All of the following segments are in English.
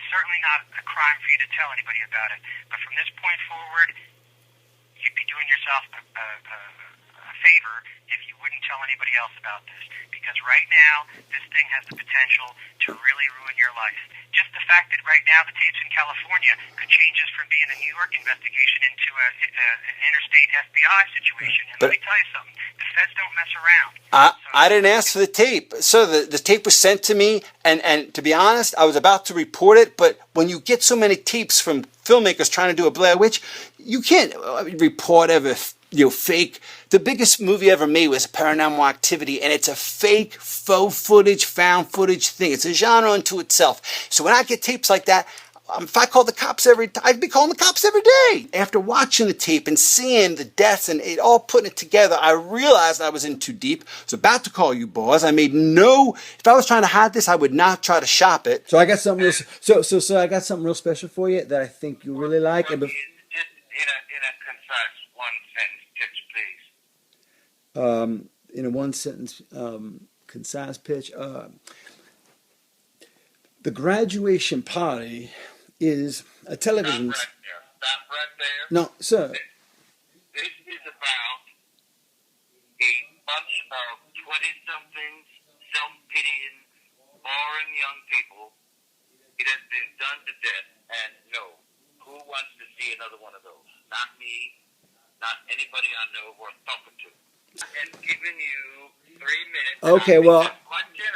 it's certainly not a crime for you to tell anybody about it. But from this point forward, you'd be doing yourself a favor if you wouldn't tell anybody else about this. Because right now, this thing has the potential to really ruin your life. Just the fact that right now the tapes in California could change this from being a New York investigation into an interstate FBI situation. And let me tell you something, the feds don't mess around. I didn't ask for the tape. So the tape was sent to me, and to be honest, I was about to report it, but when you get so many tapes from filmmakers trying to do a Blair Witch, you can't report ever fake. The biggest movie ever made was Paranormal Activity, and it's a fake, faux footage, found footage thing. It's a genre unto itself. So when I get tapes like that, if I call the cops I'd be calling the cops every day. After watching the tape and seeing the deaths and it all putting it together, I realized I was in too deep. I was about to call you boss. I made if I was trying to hide this, I would not try to shop it. So I got something real, so I got something real special for you that I think you really like. Just in a concise one sentence pitch, please. In a one sentence concise pitch, the graduation party is a television. Stop right there. No, sir. This is about a bunch of 20-somethings, self-pitying, boring young people. It has been done to death, and no, who wants to see another one of those? Not me, not anybody I know worth talking to. And giving you 3 minutes. Okay, well,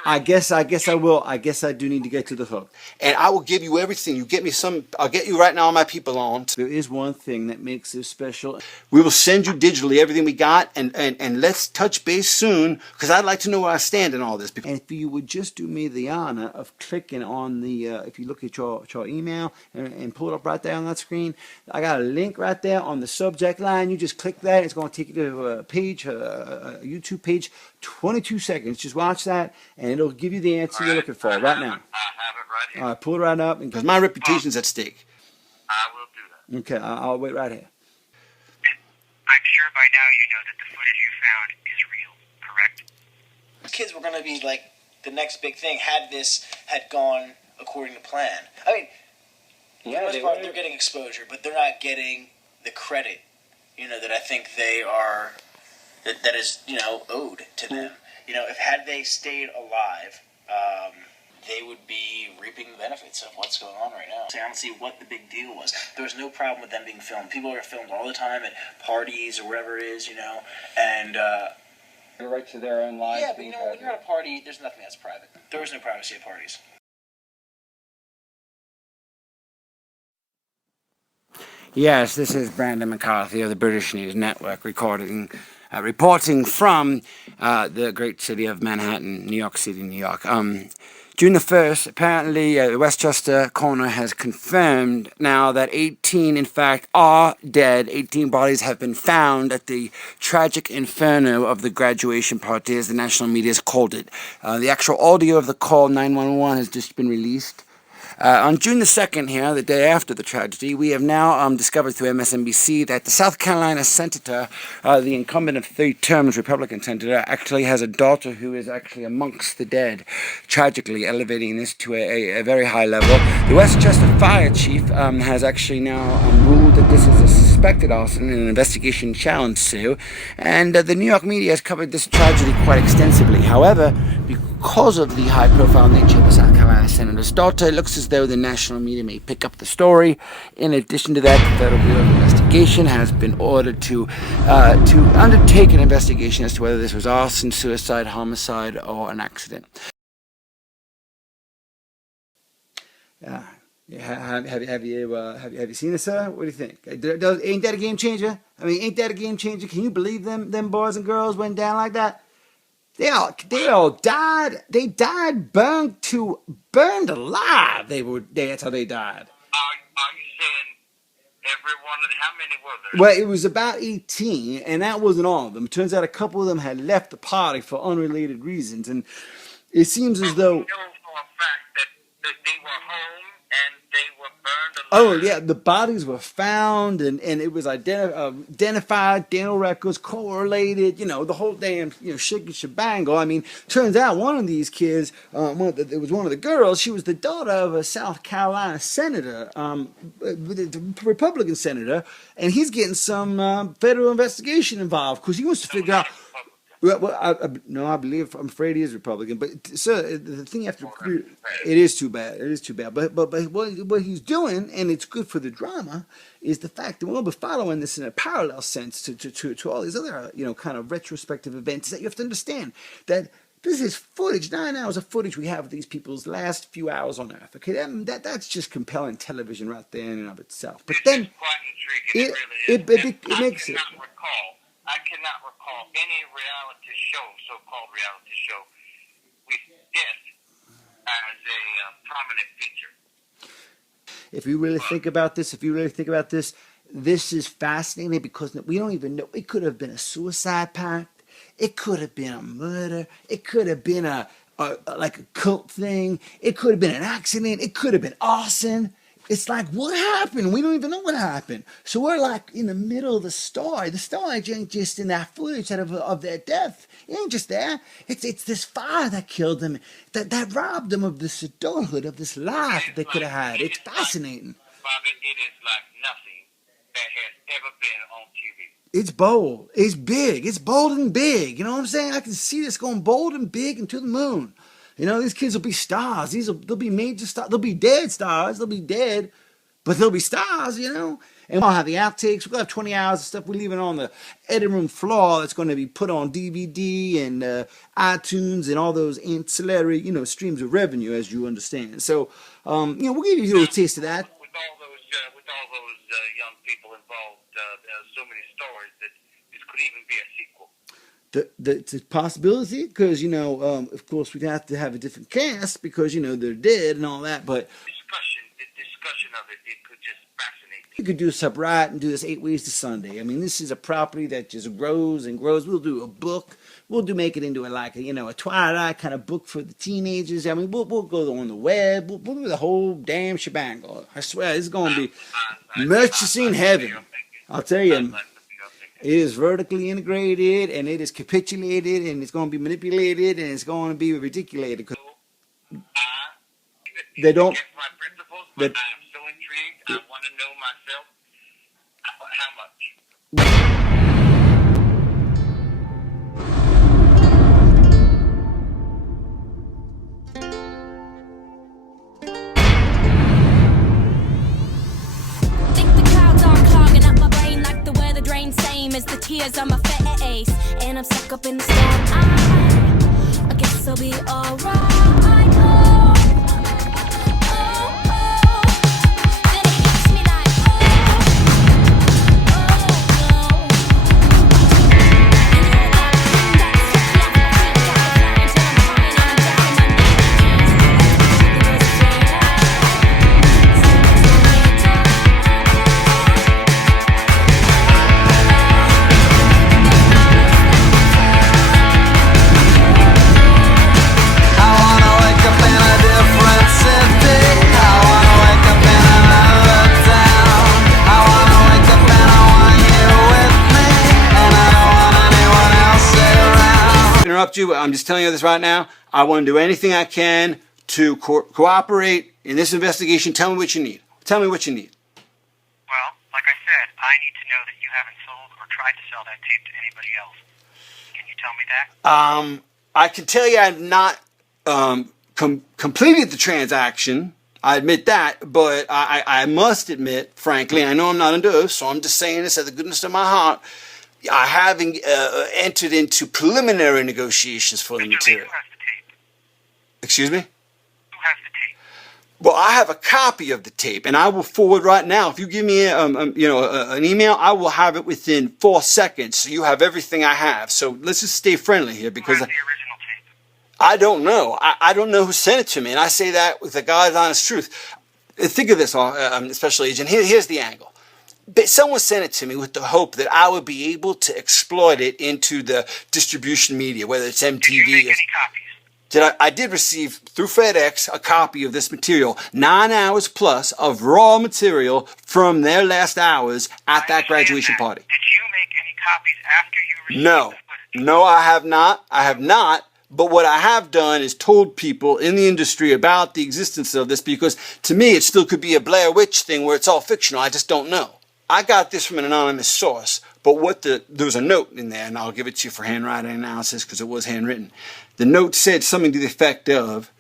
I guess I will. I guess I do need to get to the hook. And I will give you everything. You get me some, I'll get you right now all my people on. There is one thing that makes this special. We will send you digitally everything we got, and let's touch base soon, because I'd like to know where I stand in all this. And if you would just do me the honor of clicking on the, if you look at your email and pull it up right there on that screen, I got a link right there on the subject line. You just click that. It's going to take you to a page, a YouTube page, 22 seconds. Just watch that, and it'll give you the answer you're looking for right now. I have it right here. All right, pull it right up, because my reputation's at stake. I will do that. Okay, I'll wait right here. I'm sure by now you know that the footage you found is real, correct? Kids were going to be like the next big thing had this had gone according to plan. I mean, for the most part, they're getting exposure, but they're not getting the credit, that I think they are, that is, owed to them. If had they stayed alive, they would be reaping the benefits of what's going on right now. So I don't see what the big deal was. There was no problem with them being filmed. People are filmed all the time at parties or wherever it is, and The right to their own lives. yeah, but when you're at a party, there's nothing that's private. There is no privacy at parties. Yes, this is Brandon McCarthy of the British News Network reporting from the great city of Manhattan, New York City, New York. June the 1st, apparently the Westchester coroner has confirmed now that 18, in fact, are dead. 18 bodies have been found at the tragic inferno of the graduation party, as the national media has called it. The actual audio of the call 911 has just been released. On June the 2nd here, the day after the tragedy, we have now discovered through MSNBC that the South Carolina senator, the incumbent of 3 terms, Republican senator, actually has a daughter who is actually amongst the dead, tragically elevating this to a very high level. The Westchester fire chief has actually now ruled that this is a suspected arson and an investigation shall ensue, and the New York media has covered this tragedy quite extensively. However, because of the high-profile nature of the South Carolina senator's daughter, it looks as though the national media may pick up the story. In addition to that, the Federal Bureau of Investigation has been ordered to undertake an investigation as to whether this was arson, suicide, homicide, or an accident. Have you seen it, sir? What do you think? Ain't that a game changer? I mean, ain't that a game changer? Can you believe them boys and girls went down like that? They all died. They died burned alive. That's how they died. Are you saying every one of them? How many were there? Well, it was about 18, and that wasn't all of them. It turns out a couple of them had left the party for unrelated reasons, and it seems as though. We know for a fact that they were home and they were Oh yeah, the bodies were found, and it was identified, dental records correlated. The whole damn shit and shebangle. I mean, turns out one of these kids, it was one of the girls. She was the daughter of a South Carolina senator, Republican senator, and he's getting some federal investigation involved because he wants to figure out. Well, no, I'm afraid he is Republican. But sir, the thing you have to it is too bad. It is too bad. But what he's doing, and it's good for the drama, is the fact that we'll be following this in a parallel sense to all these other kind of retrospective events. That you have to understand that this is footage, 9 hours of footage we have of these people's last few hours on Earth. Okay, that's just compelling television right there in and of itself. But then it makes it. I cannot recall any reality show, so-called reality show, with death as a prominent feature. If you really think about this, this is fascinating because we don't even know. It could have been a suicide pact. It could have been a murder. It could have been like a cult thing. It could have been an accident. It could have been arson. It's like, what happened? We don't even know what happened. So we're like in the middle of the story. The story ain't just in that footage of their death. It ain't just there. It's this fire that killed them, that robbed them of this adulthood, of this life that they could have had. It's fascinating. Bobby, it is like nothing that has ever been on TV. It's bold. It's big. It's bold and big. You know what I'm saying? I can see this going bold and big and to the moon. These kids will be stars. They'll be major stars. They'll be dead stars. They'll be dead, but they'll be stars, And we'll have the outtakes. We'll have 20 hours of stuff we're leaving on the editing room floor that's going to be put on DVD and iTunes and all those ancillary, streams of revenue, as you understand. So, we'll give you a little taste of that. With all those young people involved, there are so many stories that this could even be a sequel. It's a possibility because, of course, we'd have to have a different cast because, they're dead and all that. But the discussion of it could just fascinate me. You could do this up right and do this 8 ways to Sunday. I mean, this is a property that just grows and grows. We'll do a book. We'll make it into a Twilight kind of book for the teenagers. I mean, we'll go on the web. We'll do the whole damn shebang. I swear, it's going to be merch you see in heaven. I'll tell you. It is vertically integrated, and it is capitulated, and it's going to be manipulated, and it's going to be ridiculated. They don't. My principles, but I'm so intrigued. I want to know myself how much. Same as the tears on my face, and I'm stuck up in the storm. I guess I'll be alright. Then it hits me like, you. I'm just telling you this right now. I want to do anything I can to cooperate in this investigation. Tell me what you need. Tell me what you need. Well, like I said, I need to know that you haven't sold or tried to sell that tape to anybody else. Can you tell me that? I can tell you I've not completed the transaction. I admit that, but I must admit, frankly, I know I'm not under oath, so I'm just saying this out of the goodness of my heart. I haven't entered into preliminary negotiations for the material. Who has the tape? Excuse me? Who has the tape? Well, I have a copy of the tape, and I will forward right now. If you give me an email, I will have it within 4 seconds. So you have everything I have. So let's just stay friendly here because Who has the original tape? I don't know. I don't know who sent it to me, and I say that with the God's honest truth. Think of this, Special Agent. Here's the angle. Someone sent it to me with the hope that I would be able to exploit it into the distribution media, whether it's MTV. Did you make any copies? I did receive through FedEx a copy of this material, 9 hours plus of raw material from their last hours at that graduation party. Did you make any copies after you received No, the footage? no, I have not. I have not. But what I have done is told people in the industry about the existence of this, because to me it still could be a Blair Witch thing where it's all fictional. I just don't know. I got this from an anonymous source, but there was a note in there, and I'll give it to you for handwriting analysis because it was handwritten. The note said something to the effect of,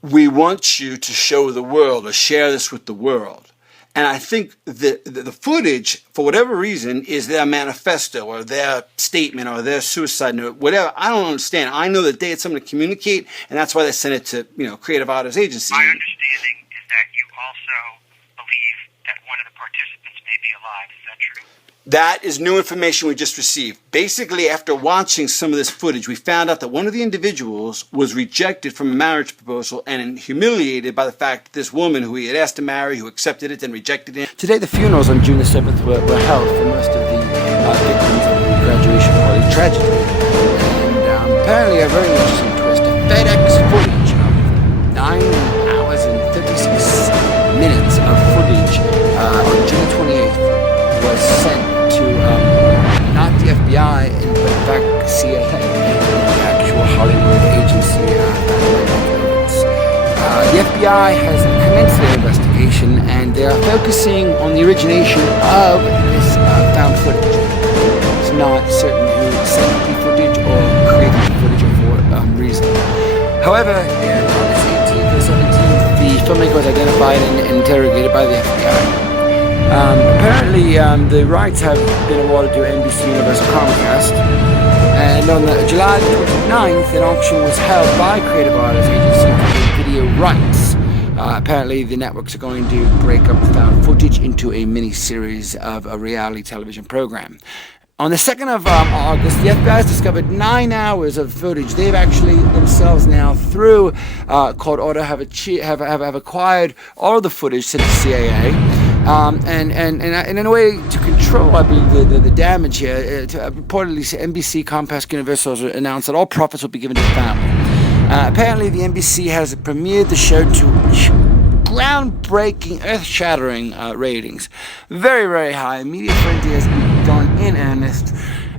"We want you to show the world or share this with the world." And I think the footage, for whatever reason, is their manifesto or their statement or their suicide note, whatever. I don't understand. I know that they had something to communicate, and that's why they sent it to, Creative Artists Agency. My understanding is that you also believe that one of the participants may be alive. Is that true? That is new information we just received. Basically, after watching some of this footage, we found out that one of the individuals was rejected from a marriage proposal and humiliated by the fact that this woman who he had asked to marry, who accepted it, then rejected it. Today, the funerals on June the 7th were held for most of the victims of the graduation party tragedy. And apparently, a very interesting twist, a FedEx footage of 9 hours and 36 minutes of footage on June 28th was sent to not the FBI, but in fact CIA, the actual Hollywood agency. The FBI has commenced their investigation, and they are focusing on the origination of this found footage. It's not certain who sent the footage or created the footage or for what reason. However, on this 18th or 17th, the filmmaker was identified and interrogated by the FBI. Apparently, the rights have been awarded to NBC Universal Comcast, and on July 29th, an auction was held by Creative Artists Agency for the video rights. Apparently, the networks are going to break up the found footage into a mini-series of a reality television program. On the 2nd of August, the FBI has discovered 9 hours of footage. They've actually themselves now, through court order, have acquired all of the footage to the CIA. And in a way to control, I believe, the damage here, reportedly NBC, Comcast, Universal announced that all profits will be given to the family. Apparently, the NBC has premiered the show to groundbreaking, earth-shattering ratings. Very, very high. Media frenzy has gone in earnest.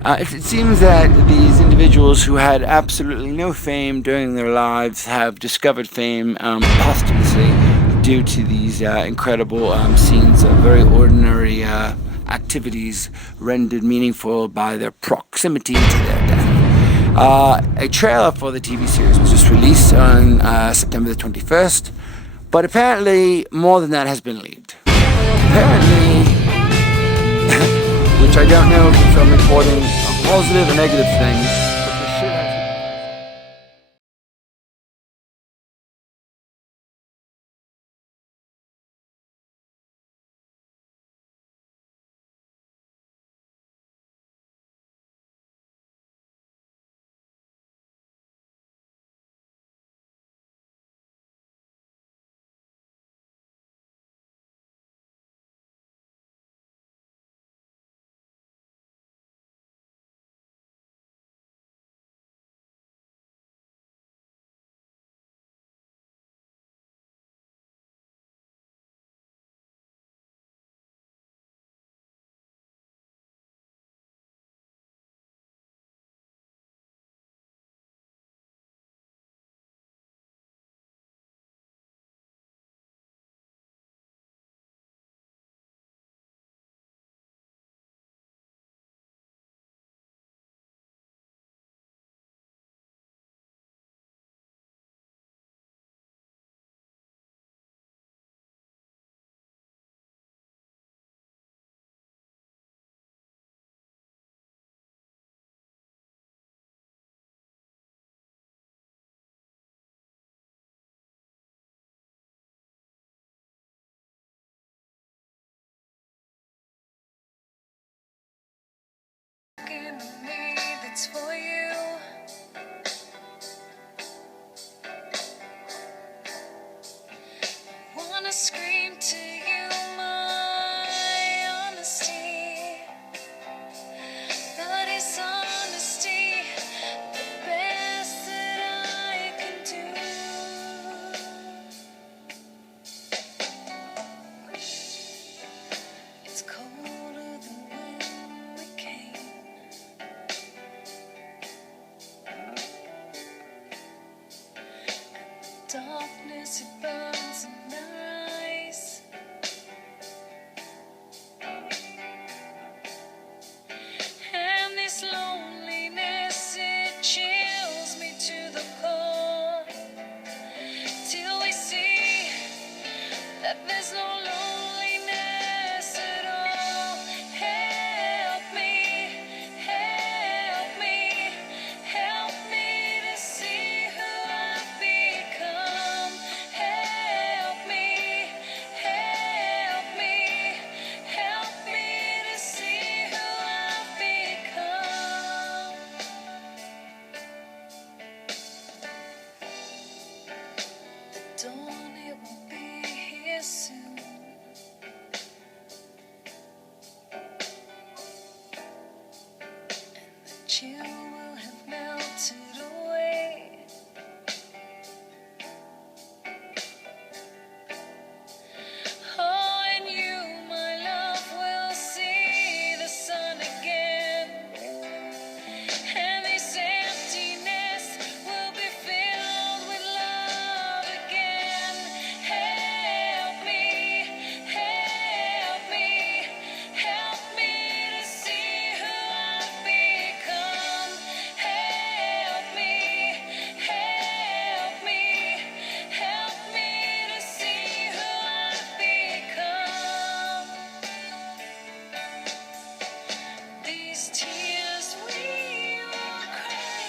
It seems that these individuals who had absolutely no fame during their lives have discovered fame posthumously, due to these incredible scenes of very ordinary activities rendered meaningful by their proximity to their death. A trailer for the TV series was just released on September the 21st, but apparently more than that has been leaked. Apparently, which I don't know if I'm reporting a positive or negative thing, That's for you. Wanna scream to you my honesty, but is honesty the best that I can do? darkness, it burns in their eyes. And this loneliness, it chills me to the core, till we see that there's no loneliness at all. Help me, help me, help me to see who I've become. Help me, help me, help me to see who I've become. The dawn, it will be here soon. The chill will have melted away. Oh, and you, my love, will see the sun again. And this emptiness will be filled with love again. Help me, help me, help me to see who I've become. Help me, help me, help me to see who I've become. These tears we will cry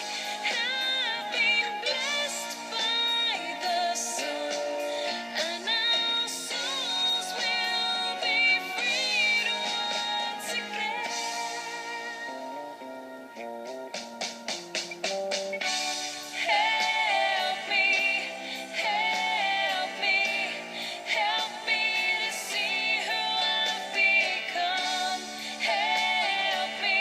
have been blessed by the sun, and our souls will be freed once again. Help me, help me, help me to see who I've become. Help me,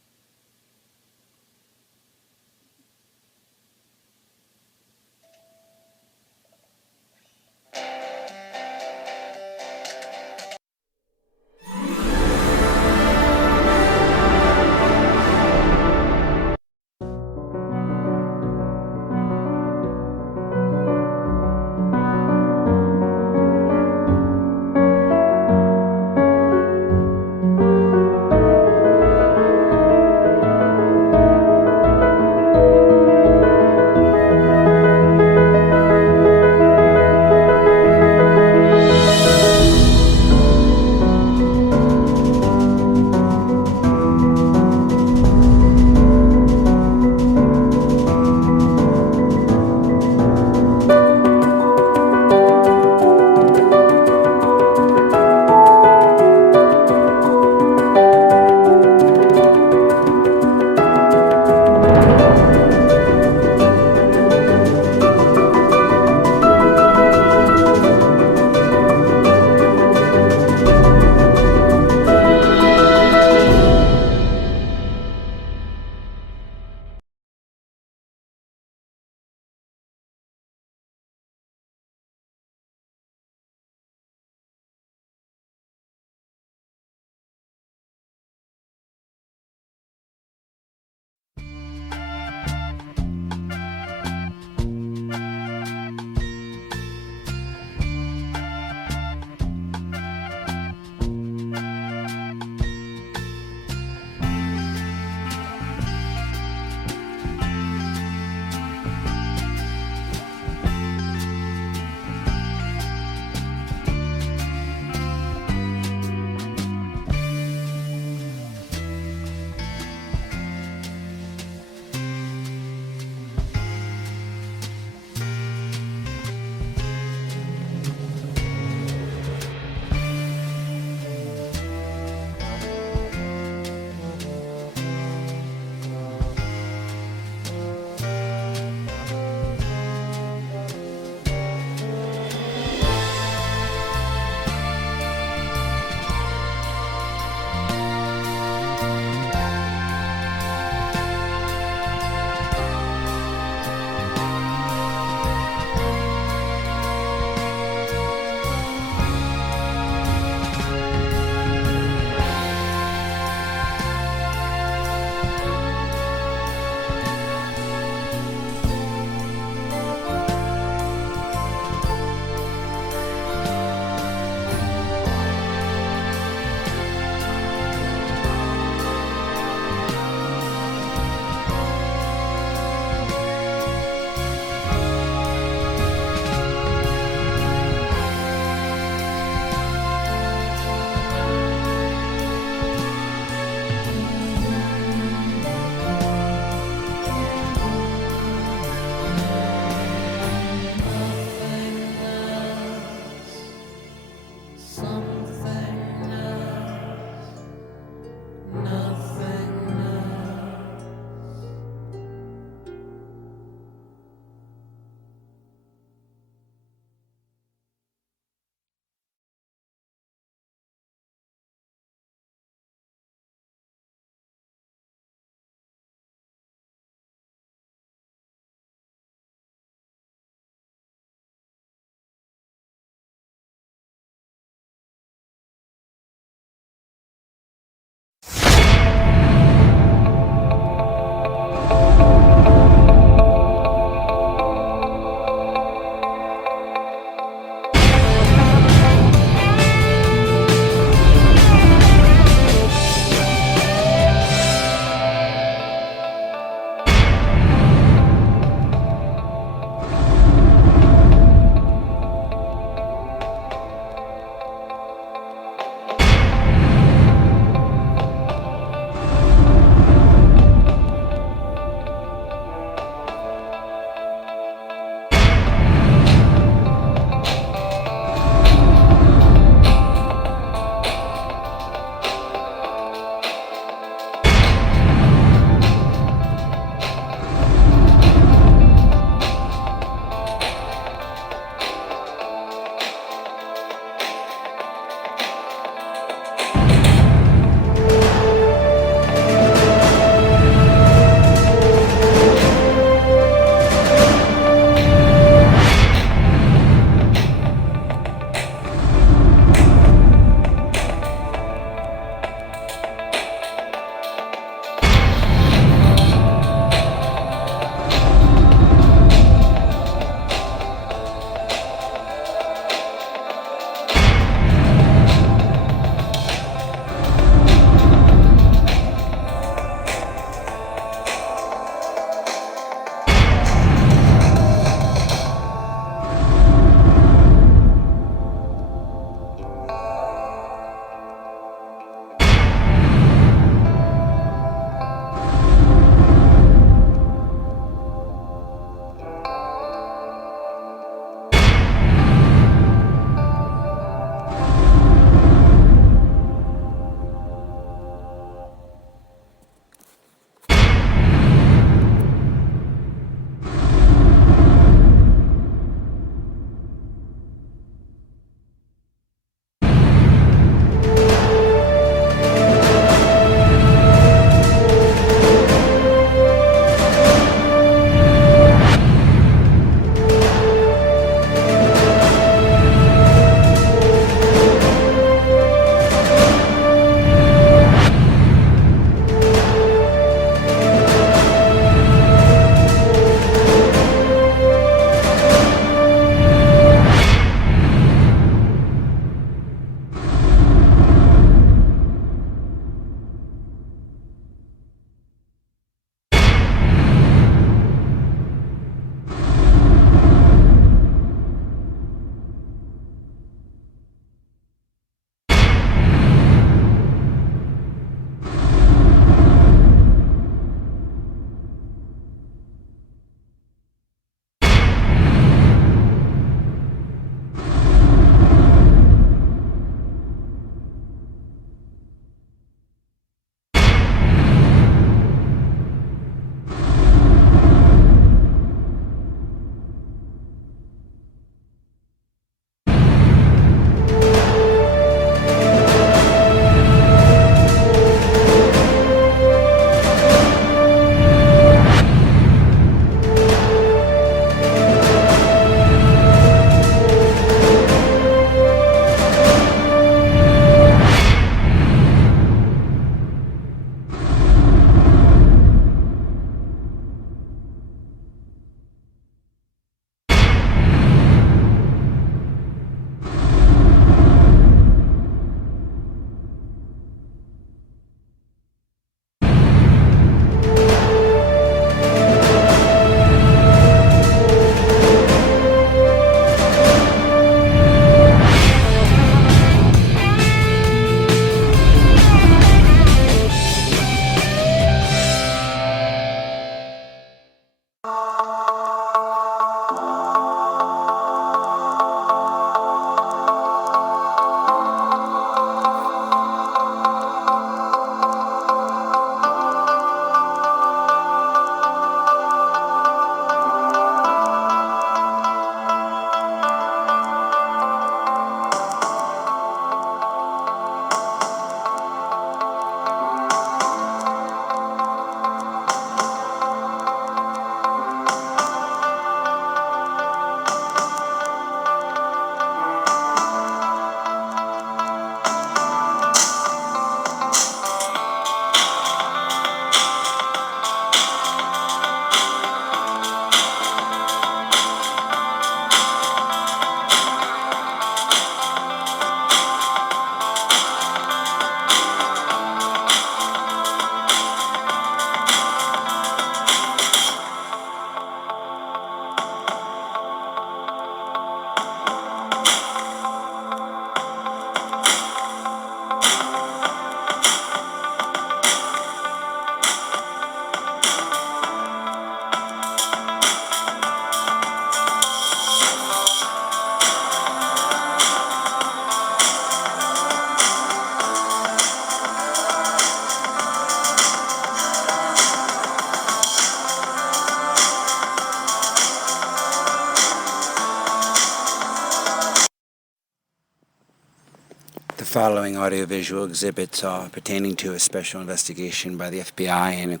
The following audiovisual exhibits are pertaining to a special investigation by the FBI and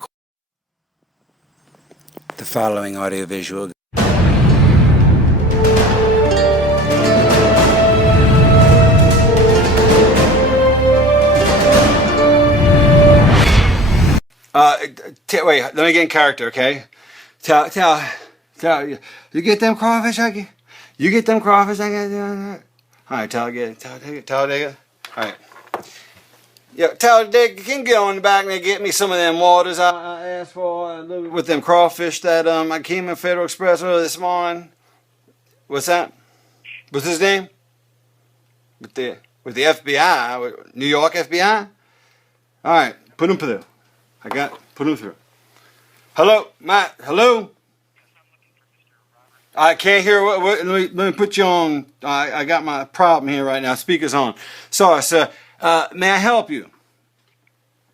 the following audiovisual wait, let me get in character, okay? Tell, you get them crawfish I get? You get them crawfish I get? Alright, Talladega. Alright. Yeah, Talladega, can you get on the back and get me some of them waters I asked for with them crawfish that I came in Federal Express earlier this morning? What's that? What's his name? With the FBI, with New York FBI? Alright, put him through. Put him through. Hello, Matt, hello? I can't hear. Let me put you on. I got my problem here right now. Speaker's on. Sorry, sir. May I help you?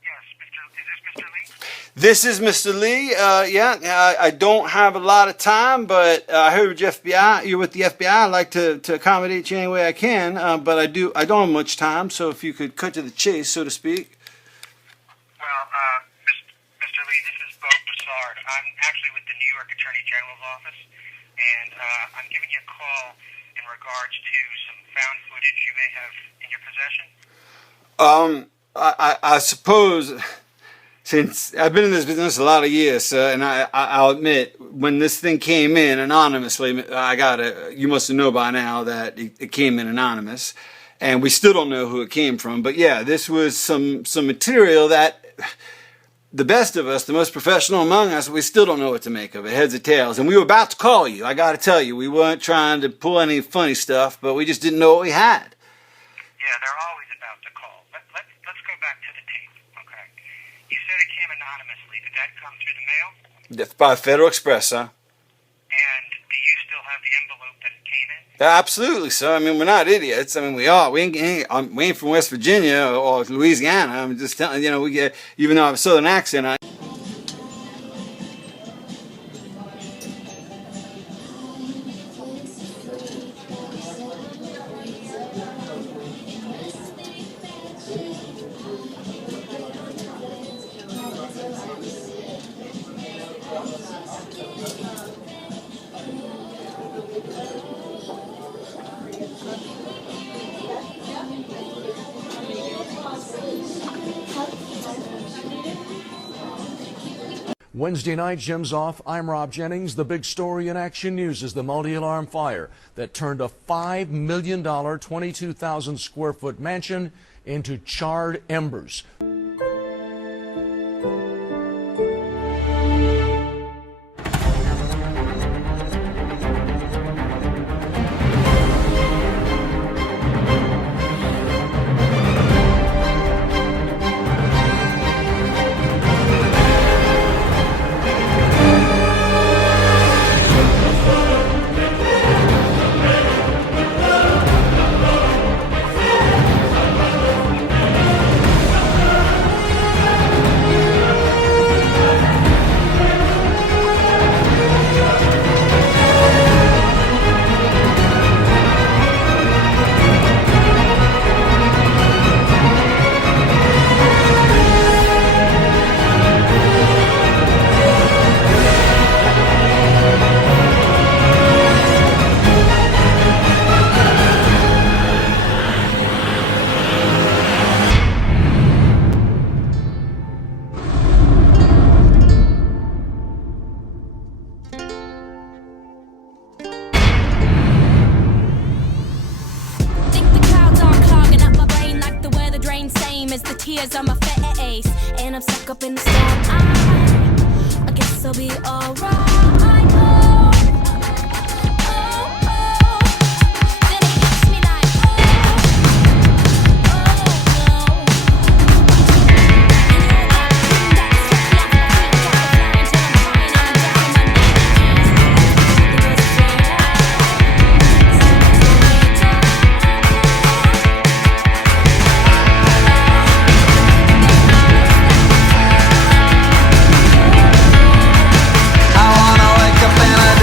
Yes, is this Mr. Lee? This is Mr. Lee. Yeah, I don't have a lot of time, but I heard you're with the FBI. I'd like to accommodate you any way I can, but I don't have much time, so if you could cut to the chase, so to speak. Well, Mr. Lee, this is Bo Broussard. I'm actually with the New York Attorney General's office, and I'm giving you a call in regards to some found footage you may have in your possession. I suppose, since I've been in this business a lot of years, sir, and I'll admit, when this thing came in anonymously, you must know by now that it came in anonymous, and we still don't know who it came from. But yeah, this was some material that the best of us, the most professional among us, we still don't know what to make of it, heads or tails. And we were about to call you. I got to tell you, we weren't trying to pull any funny stuff, but we just didn't know what we had. Yeah, they're always about to call. Let's go back to the tape, okay? You said it came anonymously. Did that come through the mail? By Federal Express, sir. And do you still have the envelope that it came in? Absolutely, sir. I mean, we're not idiots. I mean, we are. We ain't from West Virginia or Louisiana. I'm just telling you, even though I have a southern accent, Wednesday night, Jim's off. I'm Rob Jennings. The big story in Action News is the multi-alarm fire that turned a $5 million, 22,000 square foot mansion into charred embers. As the tears on my face, and I'm stuck up in the storm. I guess I'll be alright. I wanna wake up in a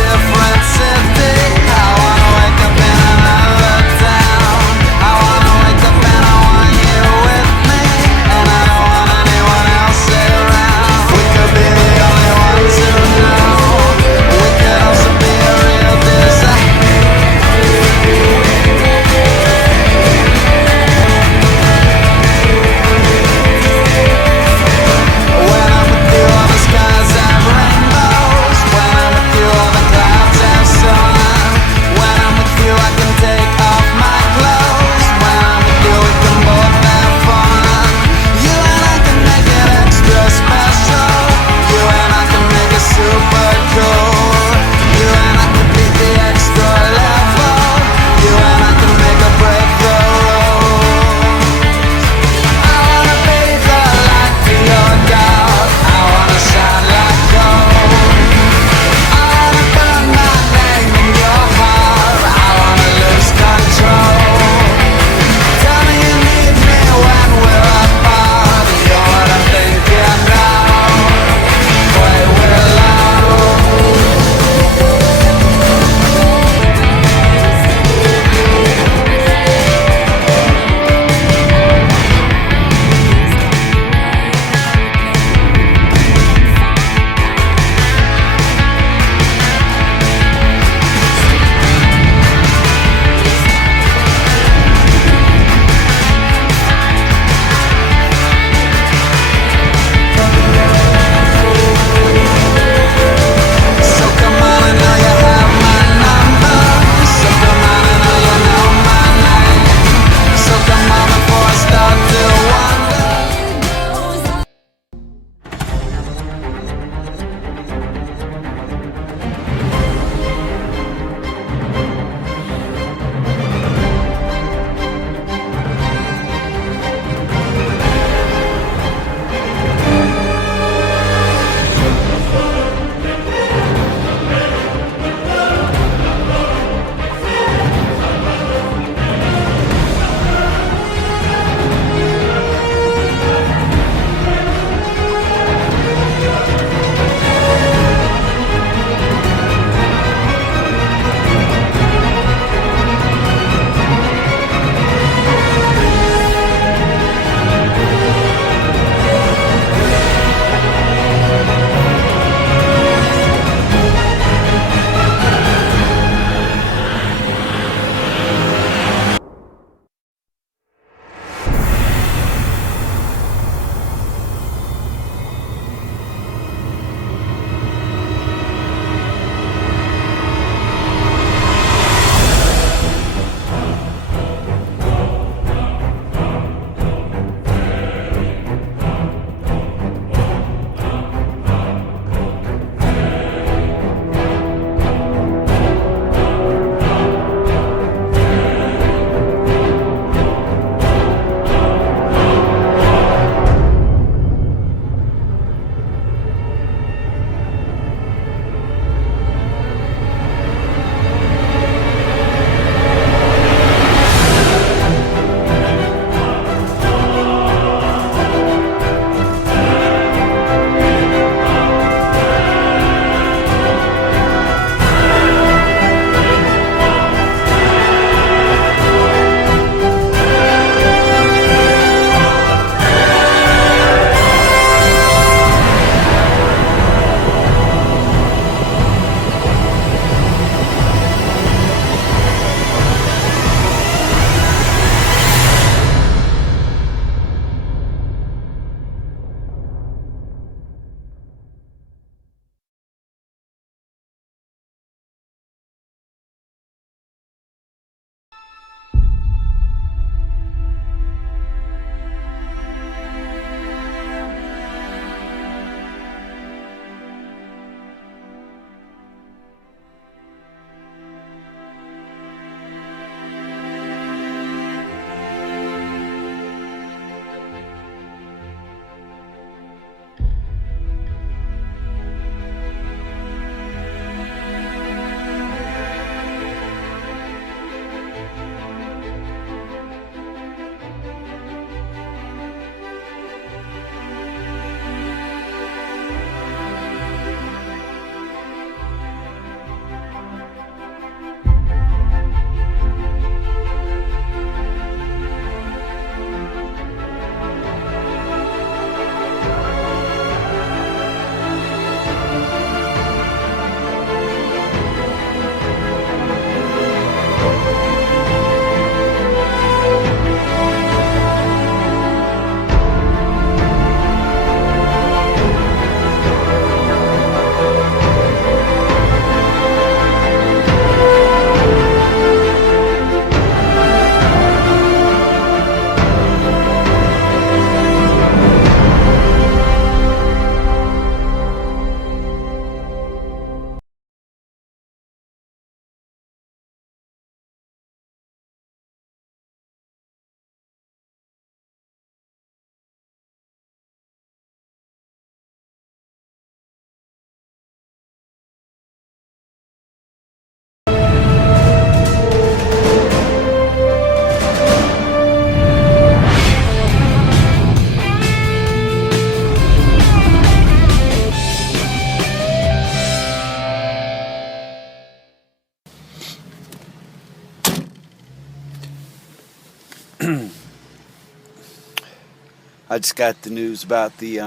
I just got the news about the